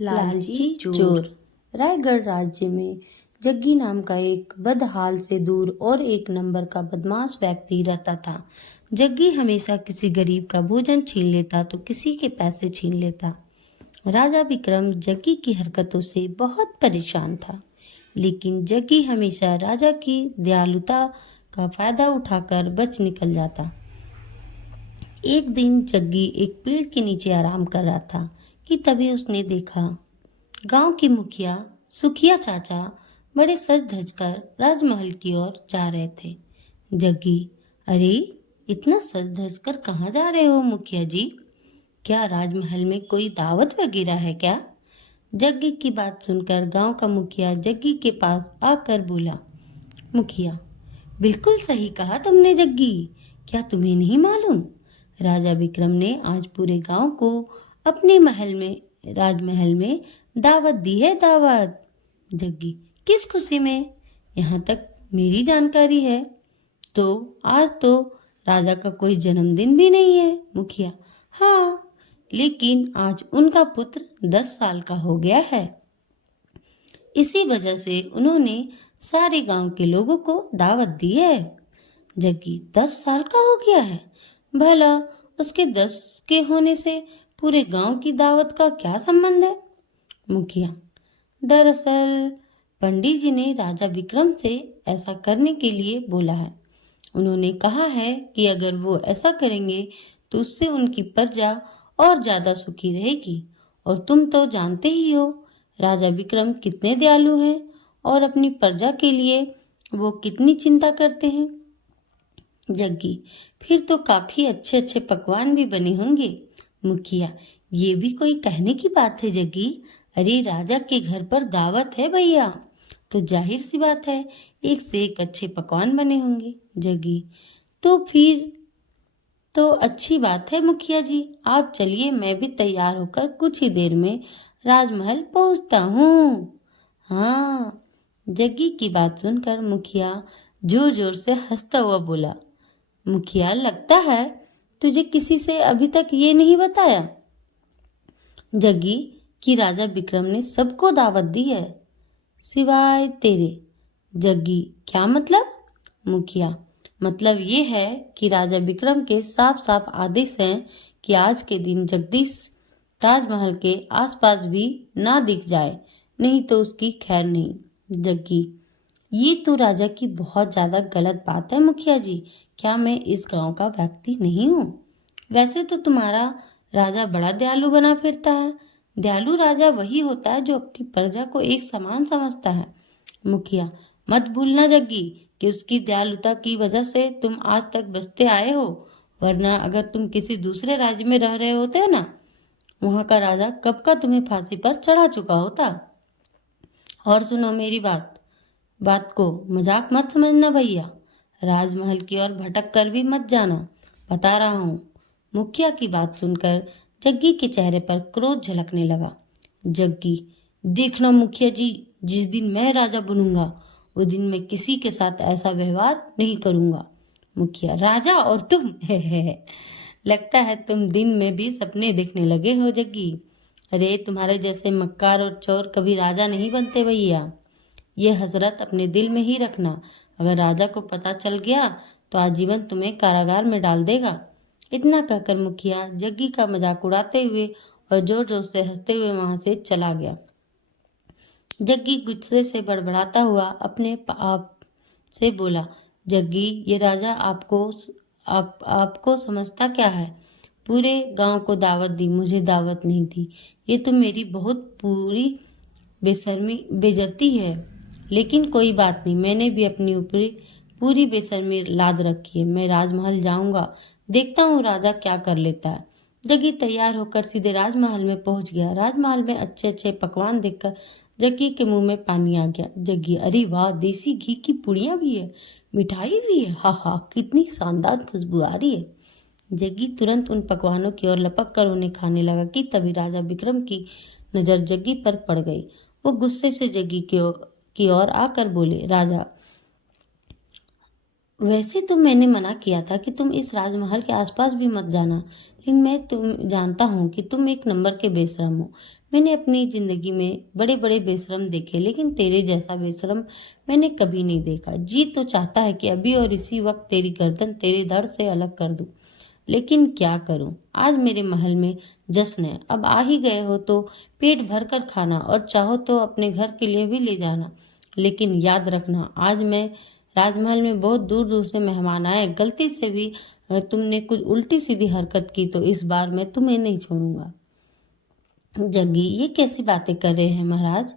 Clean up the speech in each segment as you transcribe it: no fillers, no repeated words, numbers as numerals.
लालची चोर। रायगढ़ राज्य में जग्गी नाम का एक बदहाल से दूर और एक नंबर का बदमाश व्यक्ति रहता था। जग्गी हमेशा किसी गरीब का भोजन छीन लेता तो किसी के पैसे छीन लेता। राजा विक्रम जग्गी की हरकतों से बहुत परेशान था, लेकिन जग्गी हमेशा राजा की दयालुता का फायदा उठाकर बच निकल जाता। एक दिन जग्गी एक पेड़ के नीचे आराम कर रहा था कि तभी उसने देखा गांव की मुखिया सुखिया चाचा बड़े सज धज कर राजमहल की ओर जा रहे थे। जग्गी, अरे इतना सज धज कर कहाँ जा रहे हो मुखिया जी? क्या राजमहल में कोई दावत वगैरह है क्या? जग्गी की बात सुनकर गांव का मुखिया जग्गी के पास आकर बोला, मुखिया, बिल्कुल सही कहा तुमने जग्गी। क्या तुम्हें नहीं मालूम? राजा विक्रम ने आज पूरे गांव को अपने राजमहल में दावत दी है। दावत? जग्गी, किस खुशी में? यहाँ तक मेरी जानकारी है तो आज तो राजा का कोई जन्मदिन भी नहीं है। मुखिया, हाँ, लेकिन आज उनका पुत्र 10 साल का हो गया है। इसी वजह से उन्होंने सारे गांव के लोगों को दावत दी है। जग्गी, 10 साल का हो गया है? भला उसके 10 के होने से पूरे गांव की दावत का क्या संबंध है? मुखिया, दरअसल पंडित जी ने राजा विक्रम से ऐसा करने के लिए बोला है। उन्होंने कहा है कि अगर वो ऐसा करेंगे तो उससे उनकी प्रजा और ज्यादा सुखी रहेगी। और तुम तो जानते ही हो राजा विक्रम कितने दयालु हैं और अपनी प्रजा के लिए वो कितनी चिंता करते हैं। जग्गी, फिर तो काफी अच्छे अच्छे पकवान भी बने होंगे। मुखिया, ये भी कोई कहने की बात है जग्गी? अरे राजा के घर पर दावत है भैया, तो जाहिर सी बात है एक से एक अच्छे पकवान बने होंगे। जग्गी, तो फिर तो अच्छी बात है मुखिया जी, आप चलिए, मैं भी तैयार होकर कुछ ही देर में राजमहल पहुंचता हूँ। हाँ। जग्गी की बात सुनकर मुखिया जोर जोर से हंसता हुआ बोला, मुखिया, लगता है तुझे किसी से अभी तक ये नहीं बताया जग्गी कि राजा विक्रम ने सबको दावत दी है सिवाय तेरे। जग्गी, क्या मतलब? मुखिया, मतलब ये है कि राजा विक्रम के साफ साफ आदेश हैं कि आज के दिन जगदीश ताजमहल के आसपास भी ना दिख जाए, नहीं तो उसकी खैर नहीं। जग्गी, ये तो राजा की बहुत ज्यादा गलत बात है मुखिया जी। क्या मैं इस गांव का व्यक्ति नहीं हूँ? वैसे तो तुम्हारा राजा बड़ा दयालु बना फिरता है। दयालु राजा वही होता है जो अपनी प्रजा को एक समान समझता है। मुखिया, मत भूलना जग्गी कि उसकी दयालुता की वजह से तुम आज तक बचते आए हो, वरना अगर तुम किसी दूसरे राज्य में रह रहे होते ना, वहां का राजा कब का तुम्हें फांसी पर चढ़ा चुका होता। और सुनो मेरी बात को मजाक मत समझना भैया। राजमहल की ओर भटक कर भी मत जाना, बता रहा हूँ। मुखिया की बात सुनकर जग्गी के चेहरे पर क्रोध झलकने लगा। जग्गी, देखना मुखिया जी, जिस दिन मैं राजा बनूंगा उस दिन मैं किसी के साथ ऐसा व्यवहार नहीं करूंगा। मुखिया, राजा और तुम? लगता है तुम दिन में भी सपने देखने लगे हो जग्गी। अरे तुम्हारे जैसे मक्कार और चोर कभी राजा नहीं बनते भैया। ये हजरत अपने दिल में ही रखना। अगर राजा को पता चल गया तो आजीवन तुम्हें कारागार में डाल देगा। इतना कहकर मुखिया जग्गी का मजाक उड़ाते हुए और जोर जोर से हंसते हुए वहां से चला गया। जग्गी गुस्से से बड़बड़ाता हुआ अपने आप से बोला, जग्गी, ये राजा आपको समझता क्या है? पूरे गांव को दावत दी, मुझे दावत नहीं दी। ये तो मेरी बहुत पूरी बेइज्जती है। लेकिन कोई बात नहीं, मैंने भी अपनी ऊपरी पूरी बेशर्मी लाद रखी है। मैं राजमहल जाऊंगा, देखता हूँ राजा क्या कर लेता है। जग्गी तैयार होकर सीधे राजमहल में पहुंच गया। राजमहल में अच्छे अच्छे पकवान देखकर जग्गी के मुंह में पानी आ गया। जग्गी, अरे वाह, देसी घी की पुड़िया भी है, मिठाई भी है, हा हा, कितनी शानदार खुशबू आ रही है। जग्गी तुरंत उन पकवानों की ओर लपक कर उन्हें खाने लगा कि तभी राजा विक्रम की नजर जग्गी पर पड़ गई। वो गुस्से से जग्गी की ओर आकर बोले, राजा, वैसे तो मैंने मना किया था कि तुम इस राजमहल के आसपास भी मत जाना, लेकिन मैं तुम जानता हूँ कि तुम एक नंबर के बेशरम हो। मैंने अपनी जिंदगी में बड़े बड़े बेशरम देखे, लेकिन तेरे जैसा बेशरम मैंने कभी नहीं देखा। जी तो चाहता है कि अभी और इसी वक्त तेरी गर्दन तेरे धड़ से अलग कर दूं, लेकिन क्या करूं, आज मेरे महल में जश्न है। अब आ ही गए हो तो पेट भर कर खाना, और चाहो तो अपने घर के लिए भी ले जाना, लेकिन याद रखना, आज मैं राजमहल में बहुत दूर दूर से मेहमान आए, गलती से भी अगर तुमने कुछ उल्टी सीधी हरकत की तो इस बार मैं तुम्हें नहीं छोड़ूंगा। जग्गी ये कैसी बातें कर रहे हैं महाराज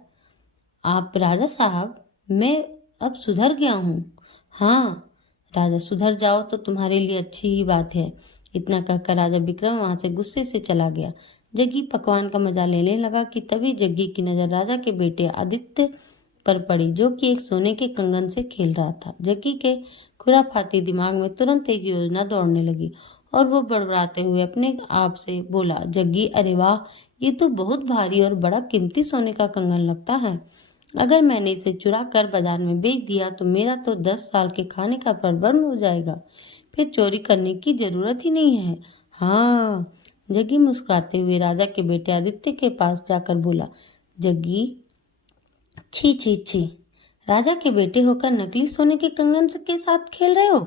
आप? राजा साहब, मैं अब सुधर गया हूँ। हाँ राजा, सुधर जाओ तो तुम्हारे लिए अच्छी ही बात है। इतना कहकर राजा विक्रम वहां से गुस्से से चला गया। जग्गी पकवान का मजा लेने लगा कि तभी जग्गी की नजर राजा के बेटे आदित्य पर पड़ी, जो कि एक सोने के कंगन से खेल रहा था। जग्गी के खुराफाती दिमाग में तुरंत एक योजना दौड़ने लगी और वो बड़बड़ाते हुए अपने आप से बोला, जग्गी, अरे वाह, ये तो बहुत भारी और बड़ा कीमती सोने का कंगन लगता है। अगर मैंने इसे चुरा कर बाजार में बेच दिया तो मेरा तो 10 साल के खाने का प्रबंध हो जाएगा, फिर चोरी करने की जरूरत ही नहीं है। हाँ, जग्गी मुस्कुराते हुए राजा के बेटे आदित्य के पास जाकर बोला, जग्गी, छी छी छी, राजा के बेटे होकर नकली सोने के कंगन के साथ खेल रहे हो?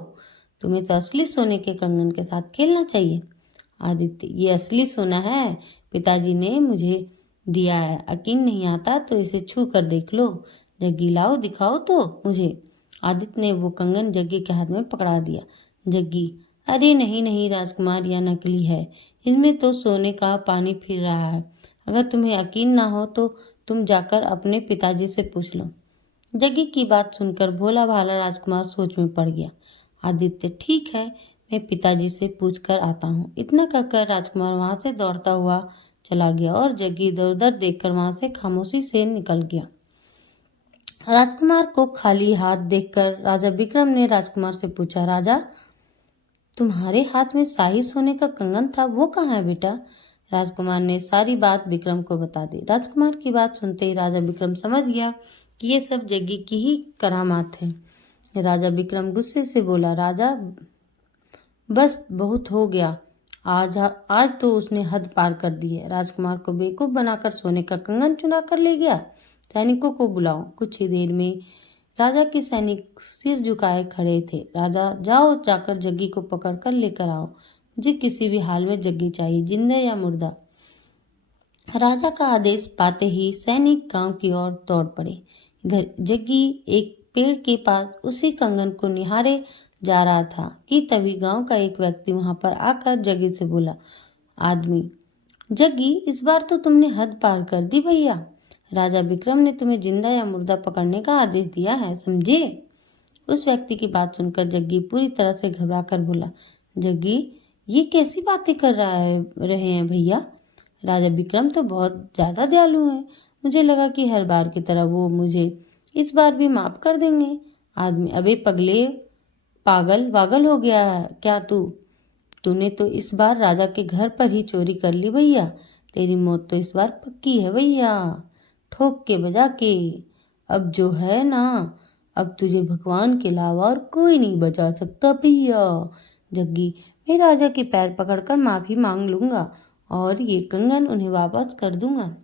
तुम्हें तो असली सोने के कंगन के साथ खेलना चाहिए। आदित्य, ये असली सोना है, पिताजी ने मुझे दिया है। यकीन नहीं आता तो इसे छू कर देख लो। जग्गी, लाओ दिखाओ तो मुझे। आदित्य ने वो कंगन जग्गी के हाथ में पकड़ा दिया। जग्गी, अरे नहीं नहीं राजकुमार, यह नकली है, इसमें तो सोने का पानी फिर रहा है। अगर तुम्हें यकीन ना हो तो तुम जाकर अपने पिताजी से पूछ लो। जग्गी की बात सुनकर भोला भाला राजकुमार सोच में पड़ गया। आदित्य, ठीक है, मैं पिताजी से पूछ कर आता हूँ। इतना कहकर राजकुमार वहां से दौड़ता हुआ चला गया और जग्गी इधर उधर देखकर वहां से खामोशी से निकल गया। राजकुमार को खाली हाथ देखकर राजा विक्रम ने राजकुमार से पूछा, राजा, तुम्हारे हाथ में शाही सोने का कंगन था, वो कहाँ है बेटा? राजकुमार ने सारी बात विक्रम को बता दी। राजकुमार की बात सुनते ही राजा विक्रम समझ गया कि ये सब जग्गी की ही करामात है। राजा विक्रम गुस्से से बोला, राजा, बस बहुत हो गया, आज तो उसने हद पार कर दी है। राजकुमार को बेवकूफ बनाकर सोने का कंगन चुरा कर ले गया। सैनिकों को बुलाओ। कुछ ही देर में राजा के सैनिक सिर झुकाए खड़े थे। राजा, जाओ, जाकर जग्गी को पकड़ कर लेकर आओ। मुझे किसी भी हाल में जग्गी चाहिए, जिंदा या मुर्दा। राजा का आदेश पाते ही सैनिक गांव की ओर दौड़ पड़े। इधर जग्गी एक पेड़ के पास उसी कंगन को निहारे जा रहा था कि तभी गांव का एक व्यक्ति वहां पर आकर जग्गी से बोला, आदमी, जग्गी, इस बार तो तुमने हद पार कर दी भैया। राजा विक्रम ने तुम्हें जिंदा या मुर्दा पकड़ने का आदेश दिया है, समझे? उस व्यक्ति की बात सुनकर जग्गी पूरी तरह से घबरा कर बोला, जग्गी, ये कैसी बातें कर रहे हैं भैया? राजा विक्रम तो बहुत ज्यादा दयालु है, मुझे लगा कि हर बार की तरह वो मुझे इस बार भी माफ कर देंगे। आदमी, अबे पगले, पागल वागल हो गया है क्या तू? तूने तो इस बार राजा के घर पर ही चोरी कर ली भैया, तेरी मौत तो इस बार पक्की है भैया, ठोक के बजा के। अब जो है ना, अब तुझे भगवान के अलावा और कोई नहीं बचा सकता भैया। जग्गी, मैं राजा के पैर पकड़कर माफी मांग लूंगा और ये कंगन उन्हें वापस कर दूंगा।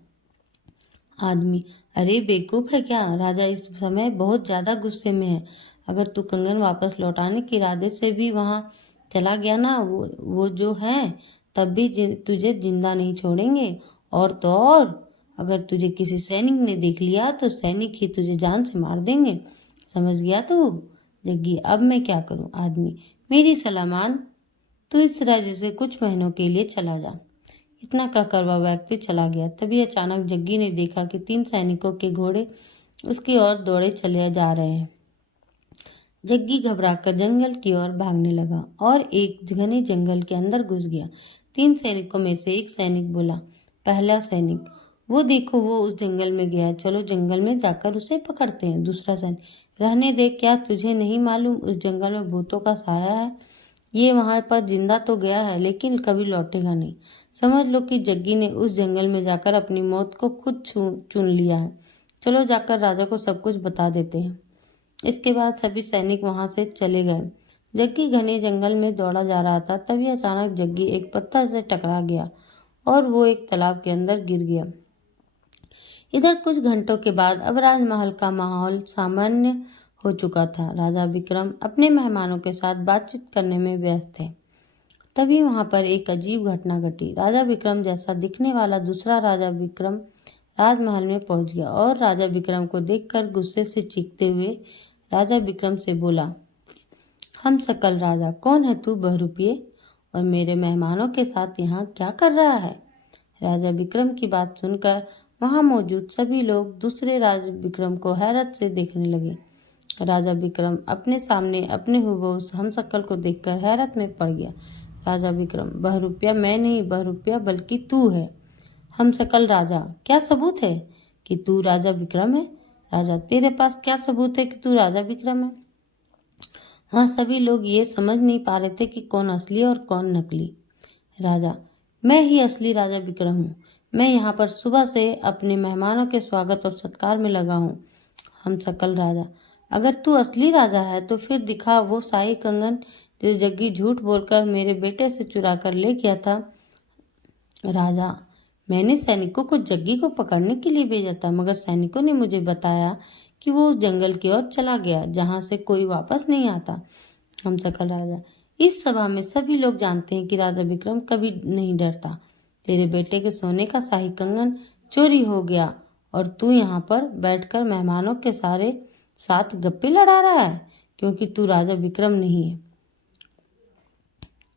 आदमी, अरे बेवकूफ है क्या? राजा इस समय बहुत ज्यादा गुस्से में है। अगर तू कंगन वापस लौटाने के इरादे से भी वहां चला गया ना, वो जो है, तब भी तुझे जिंदा नहीं छोड़ेंगे। और तो और, अगर तुझे किसी सैनिक ने देख लिया तो सैनिक ही तुझे जान से मार देंगे, समझ गया तू? जग्गी, अब मैं क्या करूं? आदमी, मेरी सलाह मान, तू इस राज्य से कुछ महीनों के लिए चला जा। इतना कहकर वह व्यक्ति चला गया। तभी अचानक जग्गी ने देखा कि 3 सैनिकों के घोड़े उसकी ओर दौड़े चले जा रहे हैं। जग्गी घबराकर जंगल की ओर भागने लगा और एक घने जंगल के अंदर घुस गया। 3 सैनिकों में से एक सैनिक बोला, पहला सैनिक, वो देखो, वो उस जंगल में गया है, चलो जंगल में जाकर उसे पकड़ते हैं। दूसरा सैनिक, रहने दे, क्या तुझे नहीं मालूम उस जंगल में भूतों का साया है? ये वहां पर जिंदा तो गया है लेकिन कभी लौटेगा नहीं। समझ लो कि जग्गी ने उस जंगल में जाकर अपनी मौत को खुद चुन लिया है। चलो जाकर राजा को सब कुछ बता देते हैं। इसके बाद सभी सैनिक वहां से चले गए। जग्गी घने जंगल में दौड़ा जा रहा था। तभी अचानक जग्गी एक पत्थर से टकरा गया और वो एक तालाब के अंदर गिर गया। इधर कुछ घंटों के बाद अब राजमहल का माहौल सामान्य हो चुका था। राजा विक्रम अपने मेहमानों के साथ बातचीत करने में व्यस्त थे। तभी वहां पर एक अजीब घटना घटी। राजा विक्रम जैसा दिखने वाला दूसरा राजा विक्रम राजमहल में पहुंच गया और राजा विक्रम को देखकर गुस्से से चीखते हुए राजा विक्रम से बोला, हम सकल राजा, कौन है तू बहरूपिये, और मेरे मेहमानों के साथ यहाँ क्या कर रहा है? राजा विक्रम की बात सुनकर वहां मौजूद सभी लोग दूसरे राजा विक्रम को हैरत से देखने लगे। राजा विक्रम अपने सामने अपने हुबहू हमशक्ल को देखकर हैरत में पड़ गया। राजा विक्रम, बहरूपिया मैं नहीं, बहरूपिया बल्कि तू है। हमशक्ल राजा, क्या सबूत है कि तू राजा विक्रम है? राजा, तेरे पास क्या सबूत है कि तू राजा विक्रम है? वहाँ सभी लोग ये समझ नहीं पा रहे थे कि कौन असली और कौन नकली। राजा, मैं ही असली राजा विक्रम हूँ। मैं यहाँ पर सुबह से अपने मेहमानों के स्वागत और सत्कार में लगा हूँ। हमशक्ल राजा, अगर तू असली राजा है तो फिर दिखा वो शाही कंगन जो जग्गी झूठ बोलकर मेरे बेटे से चुरा कर ले गया था। राजा, मैंने सैनिकों को जग्गी को पकड़ने के लिए भेजा था, मगर सैनिकों ने मुझे बताया कि वो उस जंगल की ओर चला गया जहां से कोई वापस नहीं आता। हमशक्ल राजा, इस सभा में सभी लोग जानते हैं कि राजा विक्रम कभी नहीं डरता। तेरे बेटे के सोने का शाही कंगन चोरी हो गया और तू यहाँ पर बैठकर मेहमानों के साथ गप्पे लड़ा रहा है क्योंकि तू राजा विक्रम नहीं है।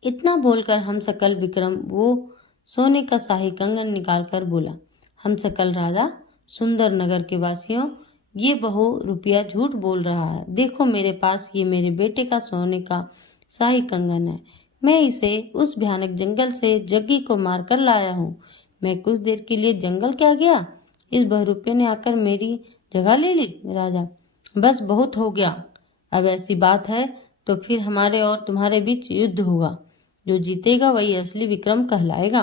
इतना बोलकर हमशक्ल विक्रम वो सोने का शाही कंगन निकालकर बोला, हमशक्ल राजा, सुंदर नगर के वासियों, ये बहरूपिया झूठ बोल रहा है। देखो मेरे पास ये मेरे बेटे का सोने का शाही कंगन है। मैं इसे उस भयानक जंगल से जग्गी को मारकर लाया हूँ। मैं कुछ देर के लिए जंगल क्या गया, इस बहरूपिया ने आकर मेरी जगह ले ली। राजा, बस बहुत हो गया। अब ऐसी बात है तो फिर हमारे और तुम्हारे बीच युद्ध होगा। जो जीतेगा वही असली विक्रम कहलाएगा।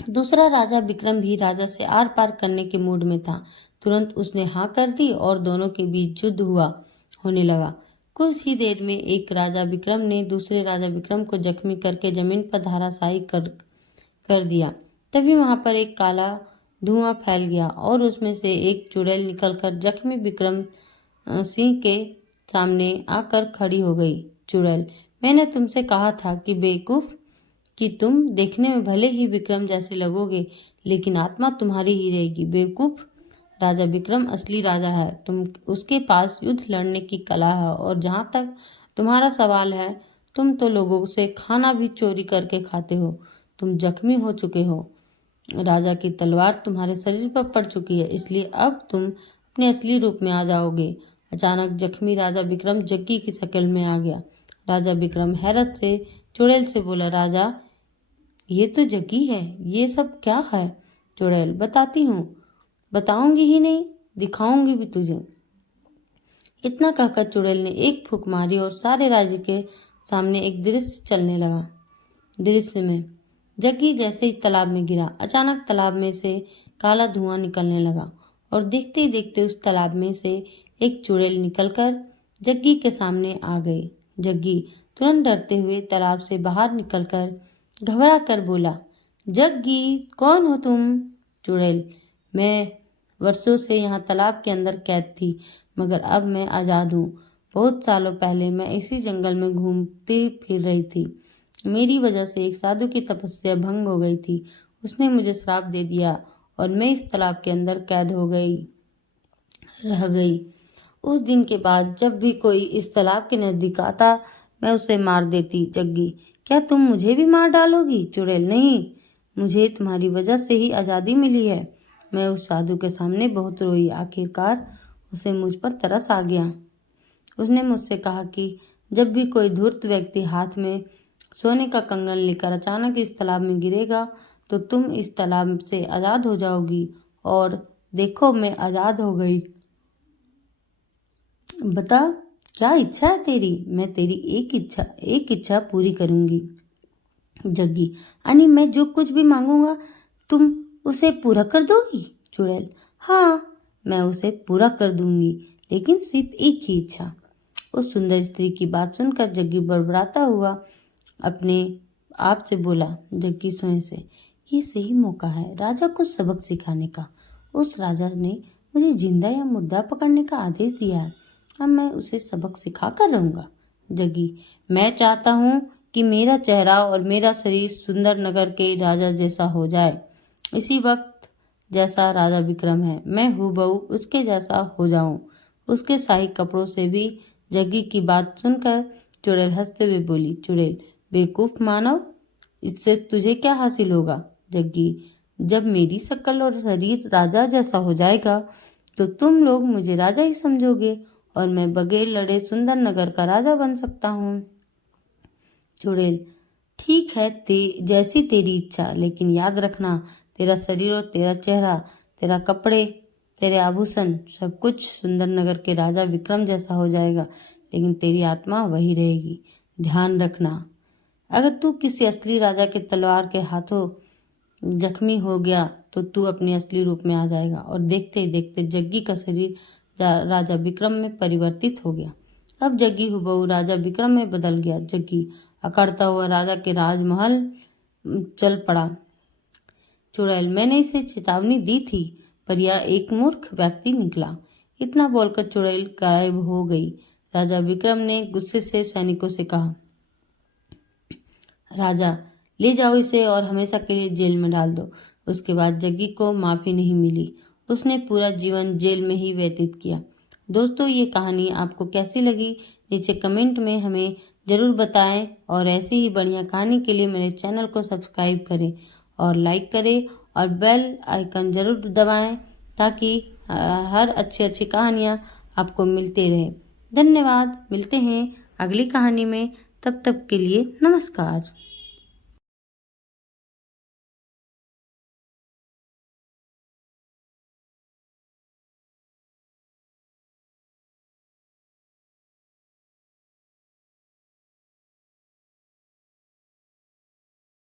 दूसरा राजा विक्रम भी राजा से आर पार करने के मूड में था। तुरंत उसने हाँ कर दी और दोनों के बीच युद्ध होने लगा। कुछ ही देर में एक राजा विक्रम ने दूसरे राजा विक्रम को जख्मी करके जमीन पर धराशायी कर दिया। तभी वहां पर एक काला धुआं फैल गया और उसमें से एक चुड़ैल निकलकर जख्मी विक्रम सिंह के सामने आकर खड़ी हो गई। चुड़ैल, मैंने तुमसे कहा था कि बेवकूफ, कि तुम देखने में भले ही विक्रम जैसे लगोगे लेकिन आत्मा तुम्हारी ही रहेगी। बेवकूफ, राजा विक्रम असली राजा है। तुम उसके पास युद्ध लड़ने की कला है और जहाँ तक तुम्हारा सवाल है, तुम तो लोगों से खाना भी चोरी करके खाते हो। तुम जख्मी हो चुके हो। राजा की तलवार तुम्हारे शरीर पर पड़ चुकी है, इसलिए अब तुम अपने असली रूप में आ जाओगे। अचानक जख्मी राजा विक्रम जग्गी की शक्ल में आ गया। राजा विक्रम हैरत से चुड़ैल से बोला, राजा, ये तो जग्गी है, ये सब क्या है? चुड़ैल, बताती हूँ, बताऊंगी ही नहीं, दिखाऊंगी भी तुझे। इतना कहकर चुड़ैल ने एक फूंक मारी और सारे राज्य के सामने एक दृश्य चलने लगा। दृश्य में जग्गी जैसे ही तालाब में गिरा, अचानक तालाब में से काला धुआं निकलने लगा और देखते ही देखते उस तालाब में से एक चुड़ैल निकलकर जग्गी के सामने आ गई। जग्गी तुरंत डरते हुए तालाब से बाहर निकलकर घबरा कर बोला, जग्गी, कौन हो तुम? चुड़ैल, मैं वर्षों से यहाँ तालाब के अंदर कैद थी, मगर अब मैं आज़ाद हूँ। बहुत सालों पहले मैं इसी जंगल में घूमती फिर रही थी। मेरी वजह से एक साधु की तपस्या भंग हो गई थी। उसने मुझे श्राप दे दिया और मैं इस तालाब के अंदर कैद रह गई। उस दिन के बाद जब भी कोई इस तालाब के नजदीक आता, मैं उसे मार देती। जग्गी, क्या तुम मुझे भी मार डालोगी? चुड़ैल, नहीं, मुझे तुम्हारी वजह से ही आज़ादी मिली है। मैं उस साधु के सामने बहुत रोई। आखिरकार उसे मुझ पर तरस आ गया। उसने मुझसे कहा कि जब भी कोई धूर्त व्यक्ति हाथ में सोने का कंगन लेकर अचानक इस तालाब में गिरेगा तो तुम इस तालाब से आज़ाद हो जाओगी। और देखो, मैं आज़ाद हो गई। बता, क्या इच्छा है तेरी? मैं तेरी एक इच्छा पूरी करूंगी। जग्गी, यानी मैं जो कुछ भी मांगूंगा तुम उसे पूरा कर दोगी? चुड़ैल, हाँ, मैं उसे पूरा कर दूंगी, लेकिन सिर्फ एक ही इच्छा। उस सुंदर स्त्री की बात सुनकर जग्गी बड़बड़ाता हुआ अपने आप से बोला, जग्गी स्वयं से, ये सही मौका है राजा को सबक सिखाने का। उस राजा ने मुझे जिंदा या मुर्दा पकड़ने का आदेश दिया है, अब मैं उसे सबक सिखा कर रहूंगा। जग्गी, मैं चाहता हूँ कि मेरा चेहरा और मेरा शरीर सुंदर नगर के राजा जैसा हो जाए। इसी वक्त जैसा राजा विक्रम है मैं हूबहू उसके जैसा हो जाऊं, उसके शाही कपड़ों से भी। जग्गी की बात सुनकर चुड़ैल हंसते हुए बोली, चुड़ैल, बेवकूफ मानव, इससे तुझे क्या हासिल होगा? जग्गी, जब मेरी शक्ल और शरीर राजा जैसा हो जाएगा तो तुम लोग मुझे राजा ही समझोगे और मैं बगैर लड़े सुंदर नगर का राजा बन सकता हूँ। चुड़ैल, ठीक है, जैसी तेरी इच्छा, लेकिन याद रखना तेरा शरीर और तेरा चेहरा, तेरा कपड़े, तेरे आभूषण, सब कुछ सुंदर नगर के राजा विक्रम जैसा हो जाएगा, लेकिन तेरी आत्मा वही रहेगी। ध्यान रखना, अगर तू किसी असली राजा के तलवार के हाथों जख्मी हो गया तो तू अपने असली रूप में आ जाएगा। और देखते ही देखते जग्गी का शरीर राजा विक्रम में परिवर्तित हो गया। अब जग्गी हुबहू राजा विक्रम में बदल गया। जग्गी अकड़ता हुआ राजा के राजमहल चल पड़ा। चुड़ैल, मैंने इसे चेतावनी दी थी, पर यह एक मूर्ख व्यक्ति निकला। इतना बोलकर चुड़ैल गायब हो गई। राजा विक्रम ने गुस्से से सैनिकों से कहा, राजा, ले जाओ इसे और हमेशा के लिए जेल में डाल दो। उसके बाद जग्गी को माफी नहीं मिली, उसने पूरा जीवन जेल में ही व्यतीत किया। दोस्तों, ये कहानी आपको कैसी लगी नीचे कमेंट में हमें ज़रूर बताएं और ऐसी ही बढ़िया कहानी के लिए मेरे चैनल को सब्सक्राइब करें और लाइक करें और बेल आइकन ज़रूर दबाएं ताकि हर अच्छी अच्छी कहानियाँ आपको मिलती रहे। धन्यवाद, मिलते हैं अगली कहानी में, तब तक के लिए नमस्कार।